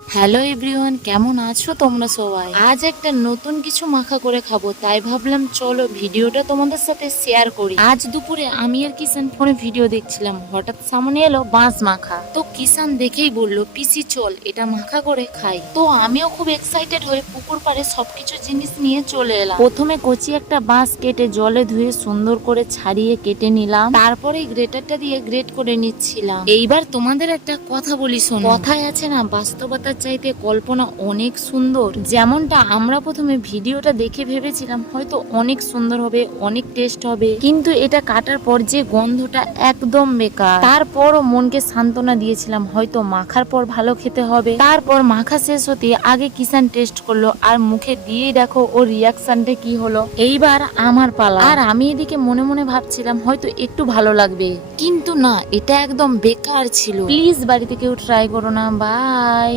Hello everyone, কেমন আছো তোমরা সবাই? আজ একটা নতুন কিছু মাখা করে খাবো, তাই ভাবলাম চলো ভিডিওটা তোমাদের সাথে শেয়ার করি। আজ দুপুরে আমি আর কিষান ফোনে ভিডিও দেখছিলাম, হঠাৎ সামনে এলো বাঁশ মাখা। তো কিষান দেখেই বললো, পিসি চল এটা মাখা করে খাই। তো আমিও খুব এক্সাইটেড হয়ে পুকুর পাড়ে সবকিছু জিনিস নিয়ে চলে এলাম। প্রথমে কচি একটা বাঁশ কেটে জলে ধুয়ে সুন্দর করে ছাড়িয়ে কেটে নিলাম, তারপরে গ্রেটারটা দিয়ে গ্রেট করে নিচ্ছিলাম। এইবার তোমাদের একটা কথা বলি শোনো, কথায় আছে না, বাস্তবতার চাইতে কল্পনা অনেক সুন্দর। যেমনটা আমরা প্রথমে ভিডিওটা দেখে ভেবেছিলাম হয়তো অনেক সুন্দর হবে, অনেক টেস্ট হবে, কিন্তু এটা কাটার পর যে গন্ধটা একদম বেকার। তারপরও মনকে সান্ত্বনা দিয়েছিলাম হয়তো মাখার পর ভালো খেতে হবে। তারপর মাখা শেষ হতে আগে কিষান টেস্ট করলো, আর মুখে দিয়েই দেখো ওর রিয়াকশনটা কি হলো। এইবার আমার পালা, আর আমি এদিকে মনে মনে ভাবছিলাম হয়তো একটু ভালো লাগবে, কিন্তু না, এটা একদম বেকার ছিল। প্লিজ বাড়িতে কেউ ট্রাই করো না। বাই।